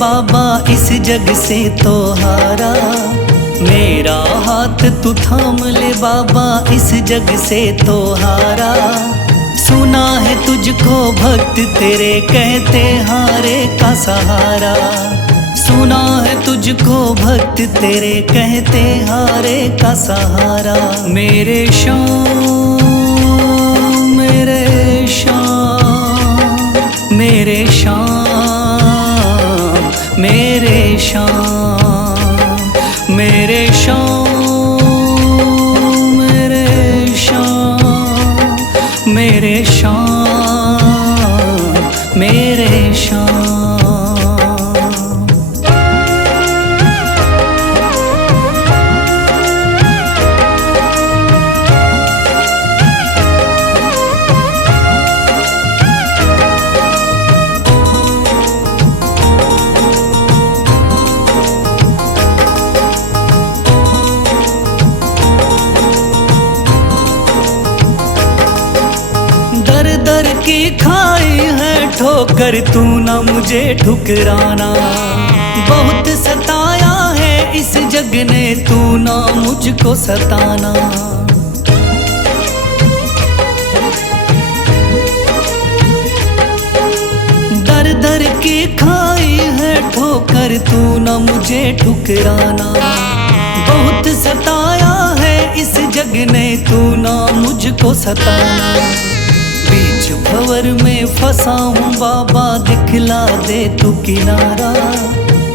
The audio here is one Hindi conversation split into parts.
बाबा इस जग से तो हारा। मेरा हाथ तू थाम ले बाबा इस जग से तो हारा। सुना है तुझको भक्त तेरे कहते हारे का सहारा। सुना है तुझको भक्त तेरे कहते हारे का सहारा। मेरे श्याम मेरे श्याम मेरे श्याम मेरे श्याम मेरे श्याम मेरे श्याम मेरे श्याम मेरे श्याम। दर की खाई है ठोकर तू ना मुझे ठुकराना। बहुत सताया है इस जग ने तू ना मुझको सताना। दर दर की खाई है ठोकर तू ना मुझे ठुकराना। बहुत सताया है इस जग ने तू ना मुझको सताना। बीच भंवर में फंसा हूँ बाबा दिखला दे तू किनारा।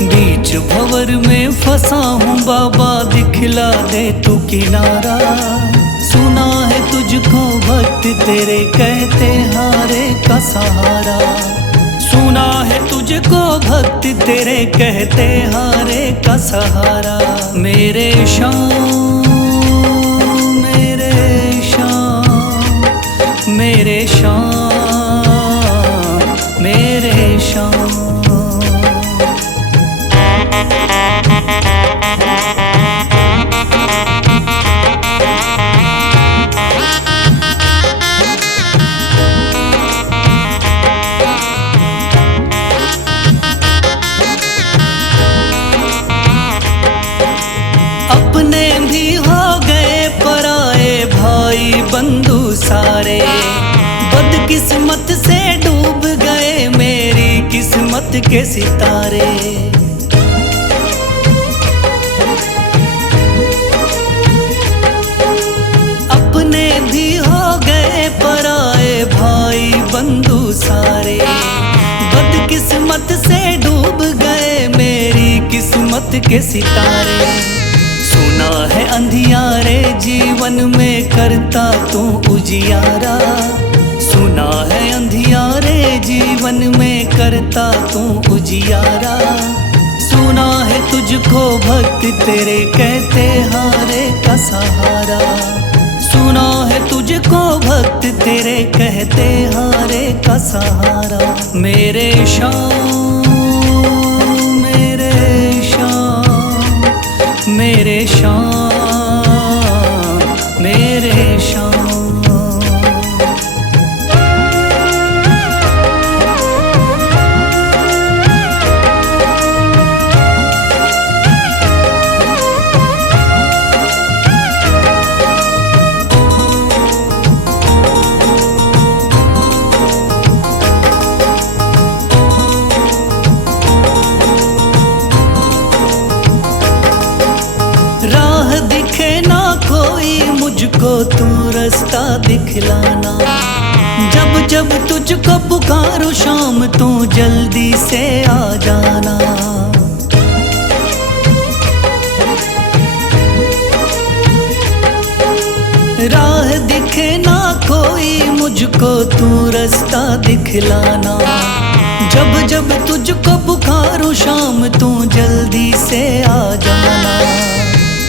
बीच भंवर में फंसा हूँ बाबा दिखला दे तू किनारा। सुना है तुझको भक्त तेरे कहते हारे का सहारा। सुना है तुझको भक्त तेरे कहते हारे का सहारा। मेरे श्याम मेरे श्याम मेरे श्याम मेरे श्याम। अपने भी हो गए पराए भाई बंधु सारे। बदकिस्मत से डूब गए मेरी किस्मत के सितारे। अपने भी हो गए पराए भाई बंधु सारे। बदकिस्मत से डूब गए मेरी किस्मत के सितारे। सुना है अंधियारे जीवन में करता तू उजियारा। सुना है अंधियारे जीवन में करता तू उजियारा। सुना है तुझको भक्त तेरे कहते हारे का सहारा। सुना है तुझको भक्त तेरे कहते हारे का सहारा। मेरे श्याम मेरे श्याम मेरे श्याम मेरे श्याम। राह दिखे ना कोई मुझको तू रास्ता दिखलाना। जब जब तुझको पुकारूं शाम तू जल्दी से आ जाना। राह दिखे ना कोई मुझको तू रास्ता दिखलाना। जब जब तुझको पुकारूं शाम तू जल्दी से आ जाना।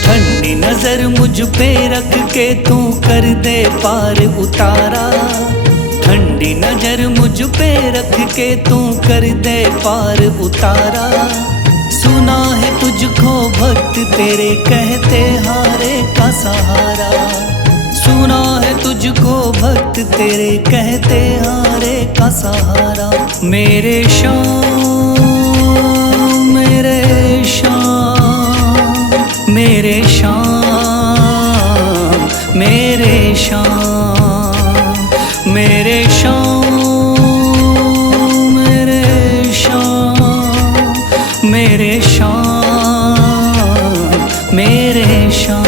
ठंडी नजर मुझ पे रख के तू कर दे पार उतारा। ठंडी नजर मुझ पे रख के तू कर दे पार उतारा। सुना है तुझको भक्त तेरे कहते हारे का सहारा। सुना है तुझको भक्त तेरे कहते हारे का सहारा। मेरे श्याम मेरे शाम, मेरे शाम, मेरे शाम, मेरे शाम, मेरे शाम, मेरे शाम, मेरे शाम।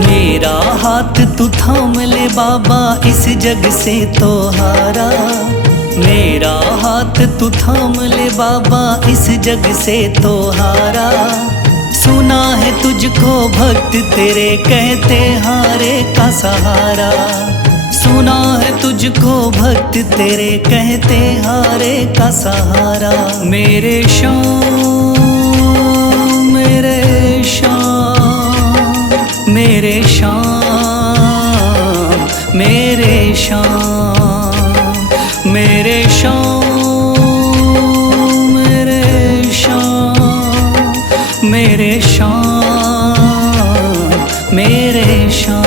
मेरा हाथ तू थाम ले बाबा, इस जग से तो हारा। मेरा हाथ तू थाम ले बाबा, इस जग से तो हारा। सुना है तुझको भक्त तेरे कहते हारे का सहारा। सुना है तुझको भक्त तेरे कहते हारे का सहारा। मेरे शाम, मेरे शाम, मेरे शाम, मेरे शाम, मेरे शाम, मेरे शाम, मेरे शाम, मेरे शाम।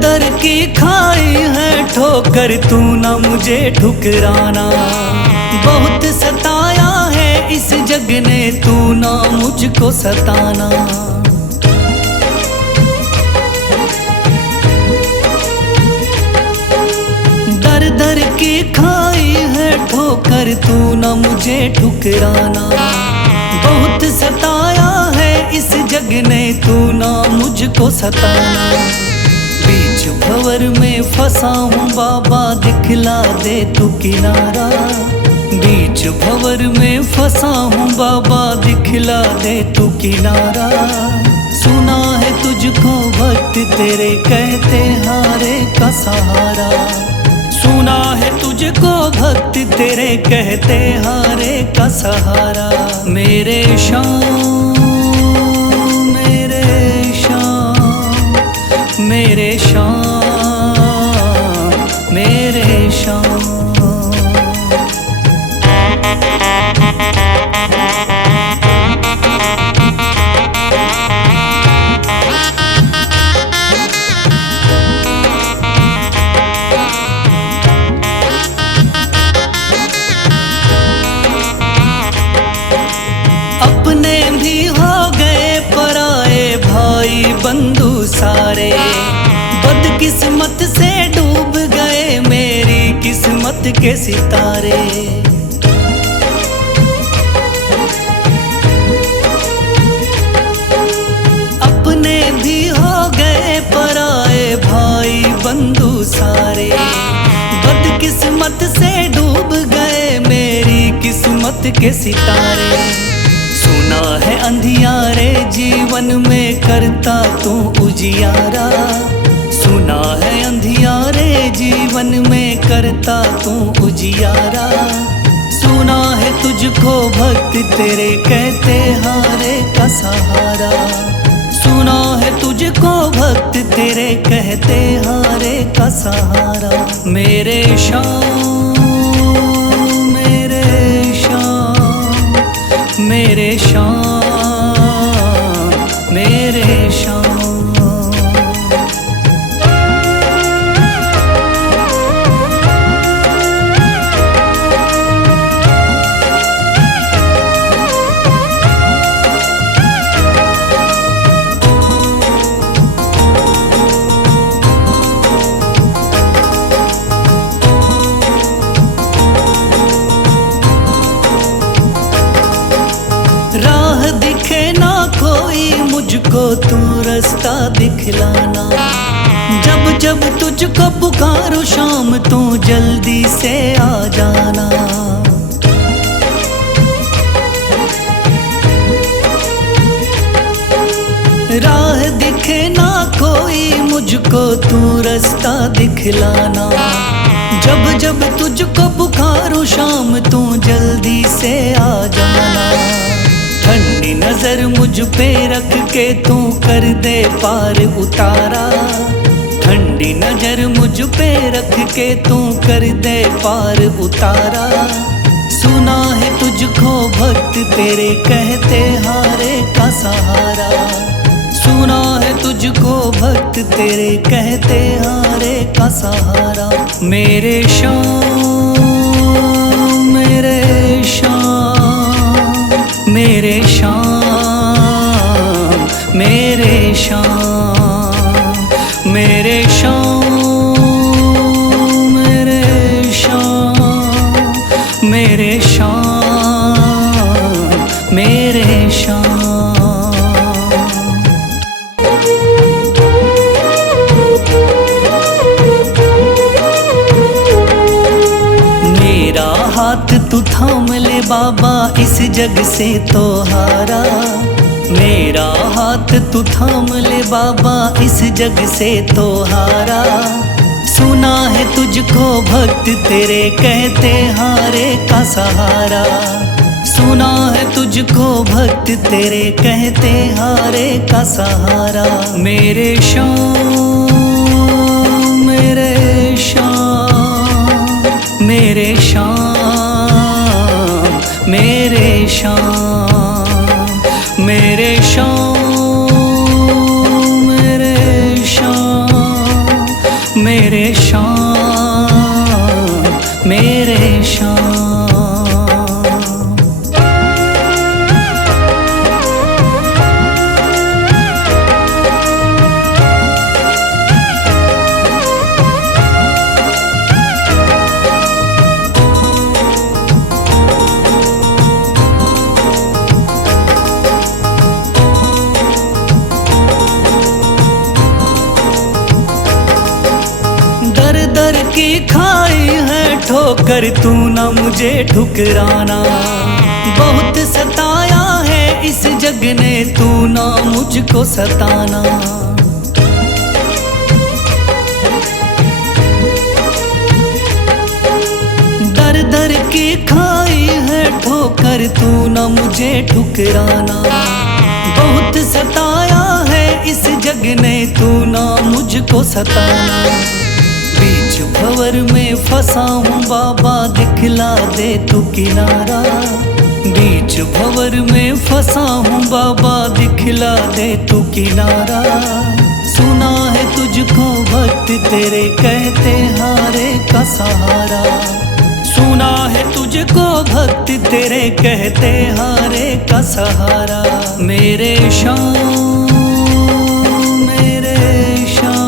दर की खाई है ठोकर, तू ना मुझे ठुकराना। बहुत सताया है इस जग ने, तू ना मुझको सताना। दर दर की खाई है ठोकर, तू ना मुझे ठुकराना। बहुत सताया है इस जग ने, तू ना मुझको सताना। बीच भंवर में फंसा हूँ बाबा, दिखला दे तू किनारा। बीच भंवर में फंसा हूँ बाबा, दिखला दे तू किनारा। सुना है तुझको भक्त तेरे कहते हारे का सहारा। सुना है तुझको भक्त तेरे कहते हारे का सहारा। मेरे शाम, मेरे शाम, मेरे शाम, मेरे शाम। अपने भी हो गए पराए भाई बंधु सारे। बदकिस्मत से डूब गए मेरी किस्मत के सितारे। अपने भी हो गए पराए भाई बंधु सारे। बदकिस्मत से डूब गए मेरी किस्मत के सितारे। सुना है अंधियारे जीवन में करता तू उजियारा। सुना है अंधियारे जीवन में करता तू उजियारा। सुना है तुझको भक्त तेरे कहते हारे का सहारा। सुना है तुझको भक्त तेरे कहते हारे का सहारा। मेरे शाम, मेरे शाम, मेरे शाम, मेरे शाम। राह दिखे ना कोई मुझको, तू रास्ता दिखलाना। जब जब तुझको पुकारूं शाम, तू जल्दी से आ जाना। राह दिखे ना कोई मुझको, तू रास्ता दिखलाना। जब जब तुझको पुकारूं शाम तू जल्दी से आ जाना। ठंडी नजर मुझ पे रख के तू कर दे पार उतारा। ठंडी नजर मुझ पे रख के तू कर दे पार उतारा। सुना है तुझको भक्त तेरे कहते हारे का सहारा। सुना है तुझको भक्त तेरे कहते हारे का सहारा। मेरे श्याम मेरे श्याम मेरे श्याम मेरे श्याम मेरे श्याम मेरे श्याम मेरे श्याम मेरे श्याम। मेरा हाथ तू थाम ले बाबा इस जग से तो हारा। मेरा हाथ तू थाम ले बाबा इस जग से तो हारा। सुना है तुझको भक्त तेरे कहते हारे का सहारा। सुना है तुझको भक्त तेरे कहते हारे का सहारा। मेरे श्याम मेरे श्याम मेरे श्याम मेरे श्याम मेरे श्याम मेरे श्याम मेरे श्याम मेरे श्याम। दर की खाई है ठोकर तू ना मुझे ठुकराना। बहुत सताया है इस जग ने तू ना मुझको सताना। दर दर की खाई है ठोकर तू ना मुझे ठुकराना। बहुत सताया है इस जग ने तू ना मुझको सताना। बीच भंवर में फंसा हूँ बाबा दिखला दे तू किनारा। बीच भंवर में फंसा हूँ बाबा दिखला दे तू किनारा। सुना है तुझको भक्त तेरे कहते हारे का सहारा। सुना है तुझको भक्त तेरे कहते हारे का सहारा। मेरे श्याम मेरे श्याम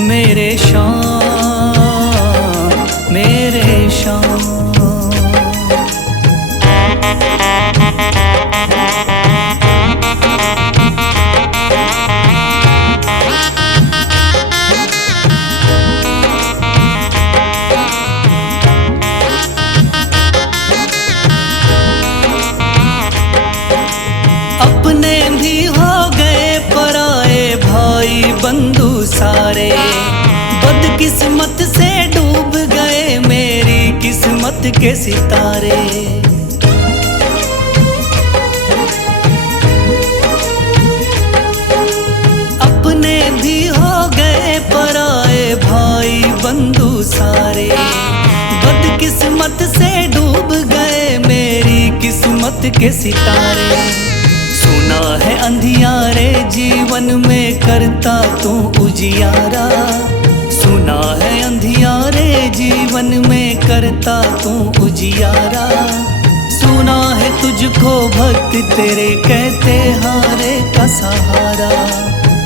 मेरे श्याम मेरे श्याम। अपने भी हो गए पराए भाई बंधु सारे। बदकिस्मत से डूब गए मेरी किस्मत के सितारे। अपने भी हो गए पराए भाई बंधु सारे। बदकिस्मत से डूब गए मेरी किस्मत के सितारे। सुना है अंधियारे जीवन में करता तू उजियारा। सुना है अंधियारे जीवन में करता तू उजियारा। सुना है तुझको भक्त तेरे कहते हारे का सहारा।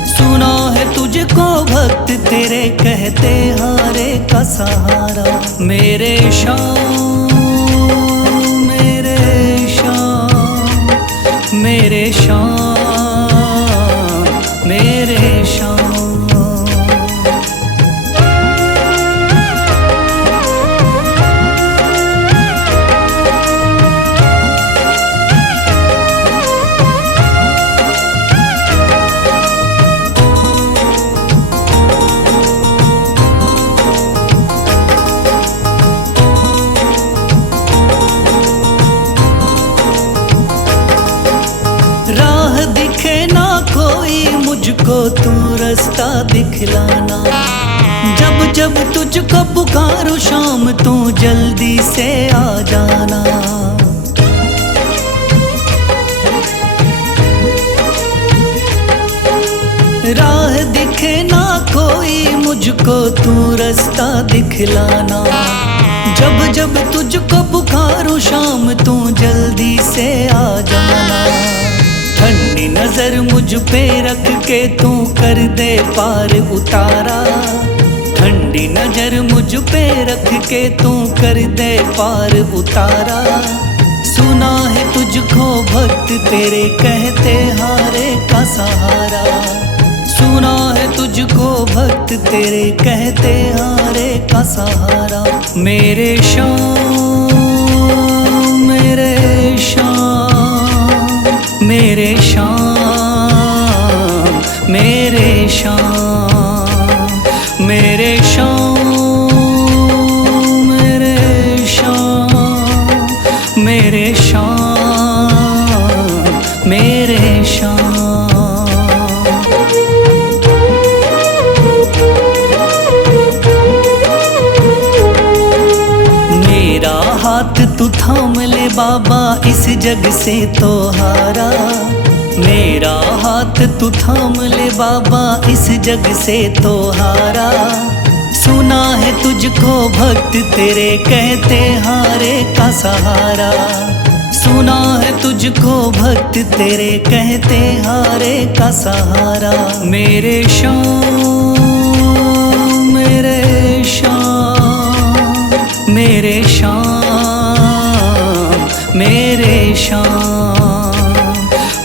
सुना है तुझको भक्त तेरे कहते हारे का सहारा। मेरे श्याम मेरे श्याम मेरे श्याम मेरे श्याम। मुझको तू रास्ता दिखलाना। जब जब तुझको पुकारूं शाम तू जल्दी से आ जाना। राह दिखे ना कोई मुझको तू रास्ता दिखलाना। जब जब तुझको पुकारूं शाम तू जल्दी से आ जाना। ठंडी नजर मुझ पे रख के तू कर दे पार उतारा। ठंडी नजर मुझ पे रख के तू कर दे पार उतारा। सुना है तुझको भक्त तेरे कहते हारे का सहारा। सुना है तुझको भक्त तेरे कहते हारे का सहारा। मेरे शाम मेरे शाम मेरे शाम मेरे शाम मेरे शाम मेरे शाम मेरे शाम मेरे शाम। मेरा हाथ तू थाम ले बाबा इस जग से तो हारा। मेरा हाथ तू थाम ले बाबा इस जग से तो हारा। सुना है तुझको भक्त तेरे कहते हारे का सहारा। सुना है तुझको भक्त तेरे कहते हारे का सहारा। मेरे शाम मेरे शाम मेरे शाम मेरे शाम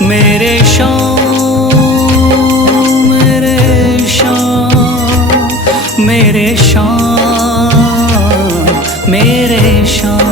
मेरे शाम मेरे शाम मेरे शाम मेरे शाम।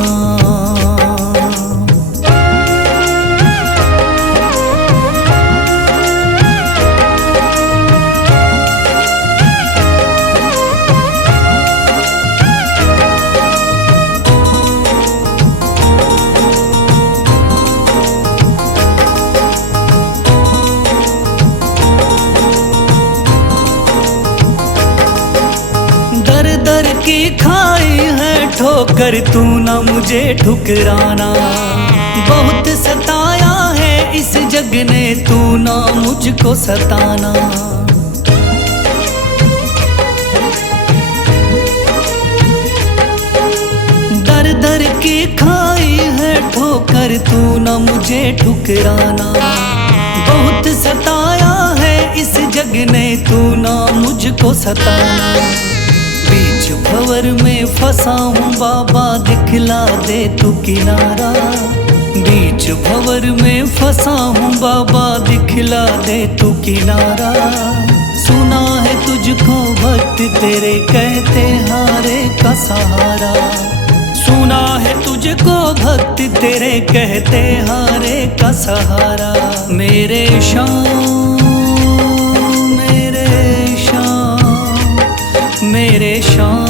दर की खाई है ठोकर तू ना मुझे ठुकराना। बहुत सताया है इस जग ने तू ना मुझको सताना। दर दर की खाई है ठोकर तू ना मुझे ठुकराना। बहुत सताया है इस जग ने तू ना मुझको सताना। बीच भंवर में फंसा हूँ बाबा दिखला दे तू किनारा। बीच भंवर में फंसा हूँ बाबा दिखला दे तू किनारा। सुना है तुझको भक्त तेरे कहते हारे का सहारा। सुना है तुझको भक्त तेरे कहते हारे का सहारा। मेरे शाम मेरे शाम मेरे शाम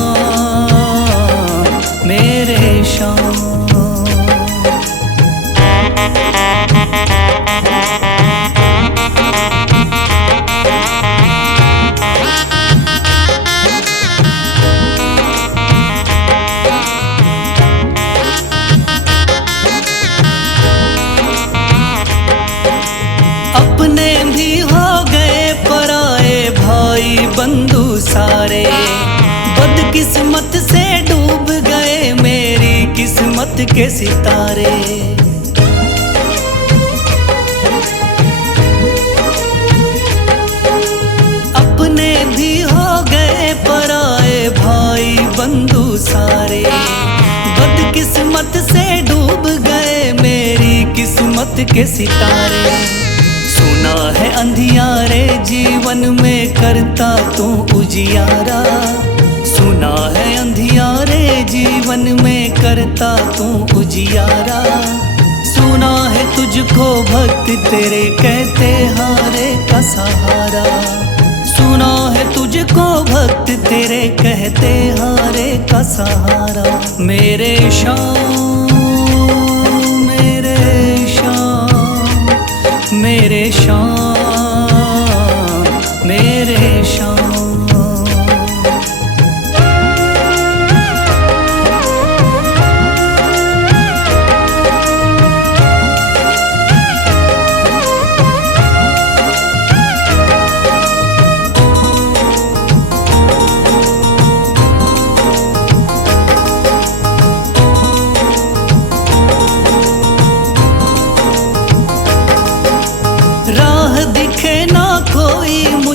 मेरे शाम। अपने भी हो गए पराए भाई बंधु सारे। बदकिस्मत से डूब गए मेरी किस्मत के सितारे। अपने भी हो गए पराए भाई बंधु सारे। बदकिस्मत से डूब गए मेरी किस्मत के सितारे। सुना है अंधियारे जीवन में करता तू उजियारा। सुना है अंधियारे जीवन में करता तू उजियारा। सुना है तुझको भक्त तेरे कहते हारे का सहारा। सुना है तुझको भक्त तेरे कहते हारे का सहारा। मेरे शाम मेरे शाम मेरे शाम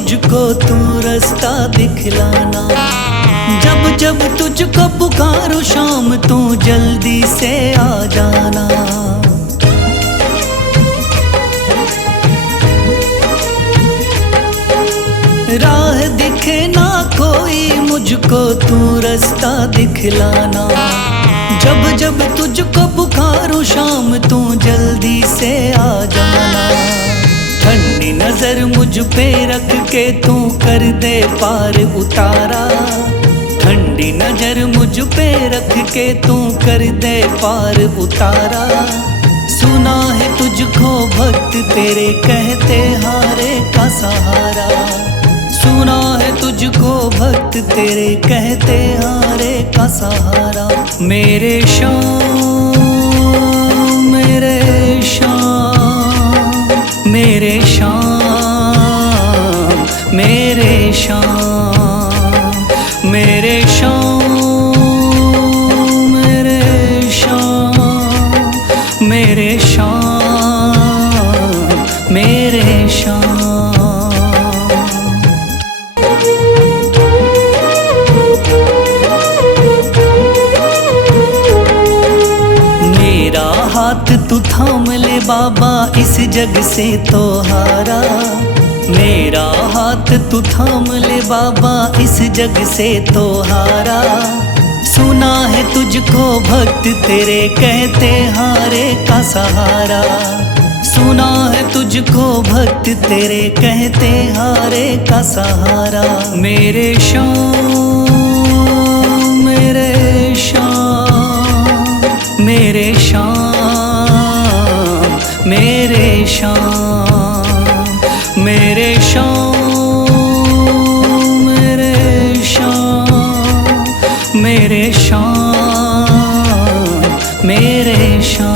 मुझको तू रास्ता दिखलाना। जब जब तुझको पुकारूं शाम तू जल्दी से आ जाना। राह दिखे ना कोई मुझको तू रास्ता दिखलाना। जब जब तुझको पुकारूं शाम तू जल्दी से आ जाना। ठंडी नजर मुझ पे रख के तू कर दे पार उतारा। ठंडी नजर मुझ पे रख के तू कर दे पार उतारा। सुना है तुझको भक्त तेरे कहते हारे का सहारा। सुना है तुझको भक्त तेरे कहते हारे का सहारा। मेरे शाम मेरे शाम मेरे शाम मेरे शाम मेरे शाम मेरे शाम मेरे शाम मेरे शाम। मेरा हाथ तू थाम ले बाबा इस जग से तो हारा। मेरा हाथ तू थाम ले बाबा इस जग से तो हारा। सुना है तुझको भक्त तेरे कहते हारे का सहारा। सुना है तुझको भक्त तेरे कहते हारे का सहारा। मेरे शाम मेरे शाम मेरे शाम मेरे शाम मेरे शाम मेरे शाम मेरे शाम मेरे शाम।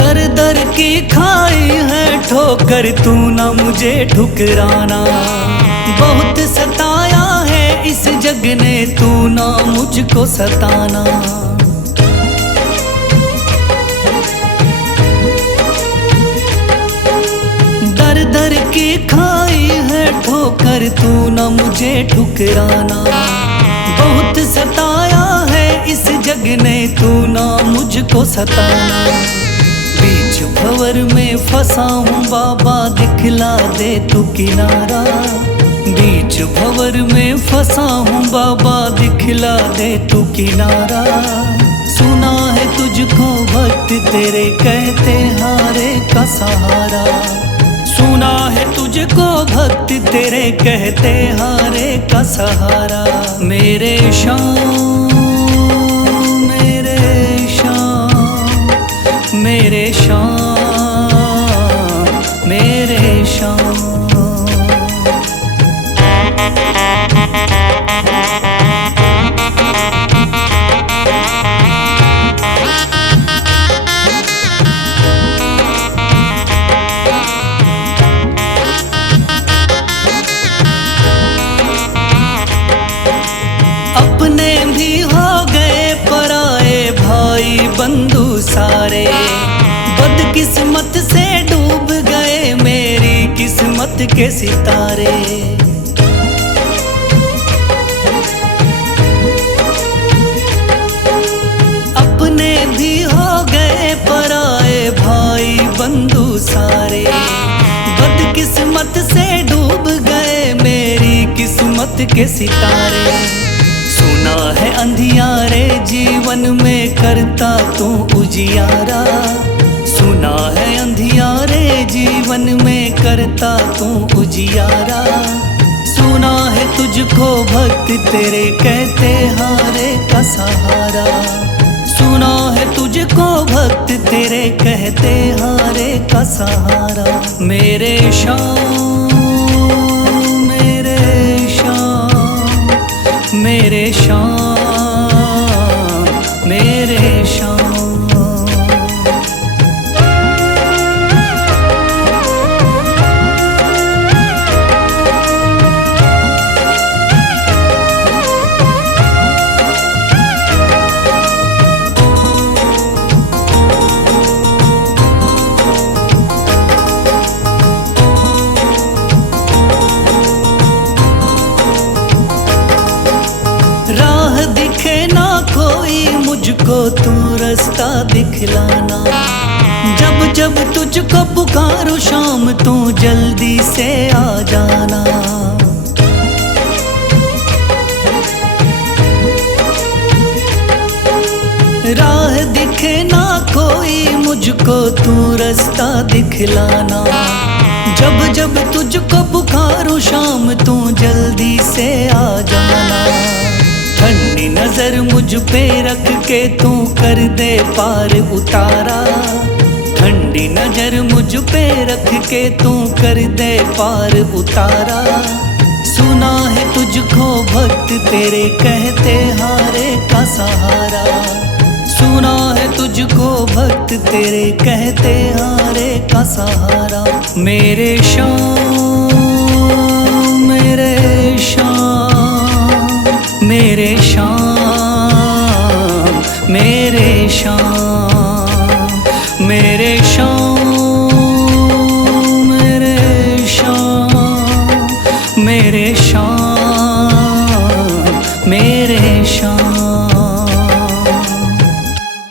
दर दर की खाई है ठोकर तू ना मुझे ठुकराना। बहुत सताया है इस जग ने तू ना मुझको सताना। दर दर की खाई है ठोकर तू ना मुझे ठुकराना। बहुत सताया है इस जग ने तू ना मुझको सताना। बीच भंवर में फंसा हूँ बाबा दिखला दे तू किनारा। बीच भंवर में फंसा हूँ बाबा दिखला दे तू किनारा। सुना है तुझको भक्त तेरे कहते हारे का सहारा। सुना है तुझको भक्त तेरे कहते हारे का सहारा। मेरे शाम मेरे शाम मेरे शाम मेरे शाम। अपने भी हो गए पराए भाई बंधु सारे। बदकिस्मत से डूब गए मेरी किस्मत के सितारे। अपने भी हो गए पराए भाई बंधु सारे। बदकिस्मत से डूब गए मेरी किस्मत के सितारे। सुना है अंधियारे जीवन में करता तू उजियारा। सुना है अंधियारे जीवन में करता तू उजियारा। सुना है तुझको भक्त तेरे कहते हारे का सहारा। सुना है तुझको भक्त तेरे कहते हारे का सहारा। मेरे शाम मेरे शाम मेरे शाम मेरे शाम। राह दिखे ना कोई मुझको तू रास्ता दिखलाना, जब जब तुझको पुकारूं शाम तू जल्दी से आ जाना। राह दिखे ना कोई मुझको तू रास्ता दिखलाना, जब जब तुझको पुकारूं शाम तू जल्दी से आ जाना। ठंडी नजर मुझ पे रख के तू कर दे पार उतारा, ठंडी नजर मुझ पे रख के तू कर दे पार उतारा। सुना है तुझको भक्त तेरे कहते हारे का सहारा, सुना है तुझको भक्त तेरे कहते हारे का सहारा। मेरे शाम मेरे शाम, मेरे शाम मेरे शाम।